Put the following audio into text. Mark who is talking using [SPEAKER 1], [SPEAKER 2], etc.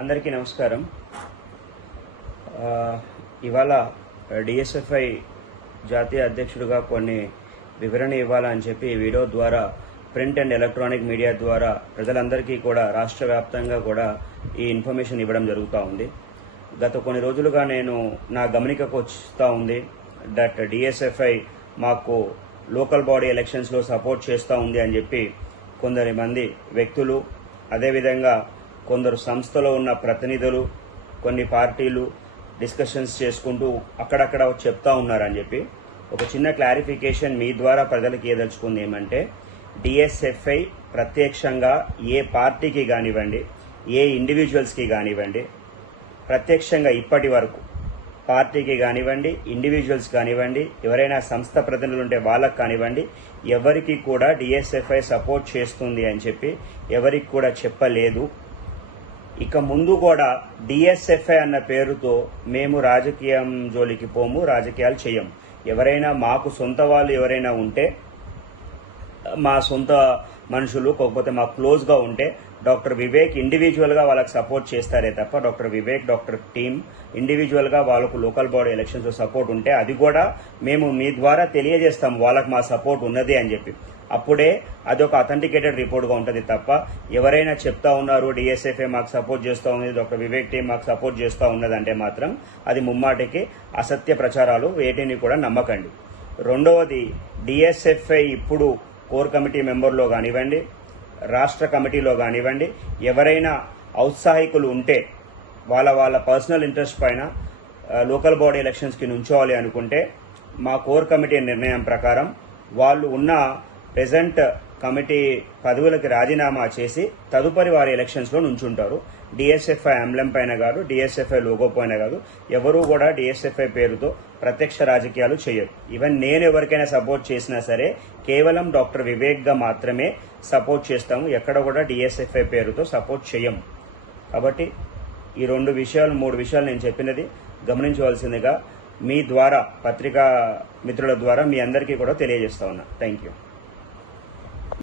[SPEAKER 1] అందరికీ నమస్కారం. ఇవాళ డిఎస్ఎఫ్ఐ జాతీయ అధ్యక్షుడిగా కొన్ని వివరణ ఇవ్వాలని చెప్పి వీడియో ద్వారా ప్రింట్ అండ్ ఎలక్ట్రానిక్ మీడియా ద్వారా ప్రజలందరికీ కూడా రాష్ట్ర వ్యాప్తంగా కూడా ఈ ఇన్ఫర్మేషన్ ఇవ్వడం జరుగుతూ ఉంది. గత కొన్ని రోజులుగా నేను నా గమనికకు వస్తూ ఉంది దట్ డిఎస్ఎఫ్ఐ మాకు లోకల్ బాడీ ఎలక్షన్స్లో సపోర్ట్ చేస్తూ ఉంది అని చెప్పి కొందరి మంది వ్యక్తులు అదేవిధంగా కొందరు సంస్థలో ఉన్న ప్రతినిధులు కొన్ని పార్టీలు డిస్కషన్స్ చేసుకుంటూ అక్కడక్కడ చెప్తా ఉన్నారని చెప్పి ఒక చిన్న క్లారిఫికేషన్ మీ ద్వారా ప్రజలకు ఏదలుచుకుంది ఏమంటే డిఎస్ఎఫ్ఐ ప్రత్యక్షంగా ఏ పార్టీకి కానివ్వండి ఏ ఇండివిజువల్స్కి కానివ్వండి ప్రత్యక్షంగా ఇప్పటి వరకు పార్టీకి కానివ్వండి ఇండివిజువల్స్ కానివ్వండి ఎవరైనా సంస్థ ప్రతినిధులు ఉంటే వాళ్ళకు కానివ్వండి ఎవరికి కూడా డిఎస్ఎఫ్ఐ సపోర్ట్ చేస్తుంది అని చెప్పి ఎవరికి కూడా చెప్పలేదు ఇక ముందు కూడా డిఎస్ఎఫ్ఐ అన్న పేరుతో మేము రాజకీయం జోలికి పోము రాజకీయాలు చేయము ఎవరైనా మాకు సొంత వాళ్ళు ఎవరైనా ఉంటే మా సొంత మనుషులు కాకపోతే మా క్లోజ్గా ఉంటే డాక్టర్ వివేక్ ఇండివిజువల్గా వాళ్ళకి సపోర్ట్ చేస్తారే తప్ప డాక్టర్ వివేక్ డాక్టర్ టీమ్ ఇండివిజువల్గా వాళ్ళకు లోకల్ బాడీ ఎలక్షన్స్లో సపోర్ట్ ఉంటే అది కూడా మేము మీ ద్వారా తెలియజేస్తాం వాళ్ళకి మా సపోర్ట్ ఉన్నది అని చెప్పి. అప్పుడే అది ఒక అథెంటికేటెడ్ రిపోర్ట్గా ఉంటుంది తప్ప ఎవరైనా చెప్తా ఉన్నారు డిఎస్ఎఫ్ఏ మాకు సపోర్ట్ చేస్తూ ఉంది డాక్టర్ వివేక్ టీం మాకు సపోర్ట్ చేస్తూ ఉన్నదంటే మాత్రం అది ముమ్మాటికి అసత్య ప్రచారాలు వేటిని కూడా నమ్మకండి. రెండవది డిఎస్ఎఫ్ఐ ఇప్పుడు కోర్ కమిటీ మెంబర్లో కానివ్వండి రాష్ట్ర కమిటీలో కానివ్వండి ఎవరైనా ఔత్సాహికులు ఉంటే వాళ్ళ వాళ్ళ పర్సనల్ ఇంట్రెస్ట్ పైన లోకల్ బాడీ ఎలక్షన్స్కి నుంచోవాలి అనుకుంటే మా కోర్ కమిటీ నిర్ణయం ప్రకారం వాళ్ళు ఉన్న ప్రజెంట్ కమిటీ పదవులకు రాజీనామా చేసి తదుపరి వారి ఎలక్షన్స్లో నుంచుంటారు. డిఎస్ఎఫ్ఐ అంబ్లం పైన కాదు డిఎస్ఎఫ్ఐ లోగో పైన కాదు ఎవరూ కూడా డిఎస్ఎఫ్ఐ పేరుతో ప్రత్యక్ష రాజకీయాలు చేయరు. ఈవెన్ నేను ఎవరికైనా సపోర్ట్ చేసినా సరే కేవలం డాక్టర్ వివేక్గా మాత్రమే సపోర్ట్ చేస్తాము. ఎక్కడ కూడా డిఎస్ఎఫ్ఐ పేరుతో సపోర్ట్ చేయము. కాబట్టి ఈ రెండు విషయాలు మూడు విషయాలు నేను చెప్పినది గమనించవలసిందిగా మీ ద్వారా పత్రికా మిత్రుల ద్వారా మీ అందరికీ కూడా తెలియజేస్తా ఉన్నా. Thank you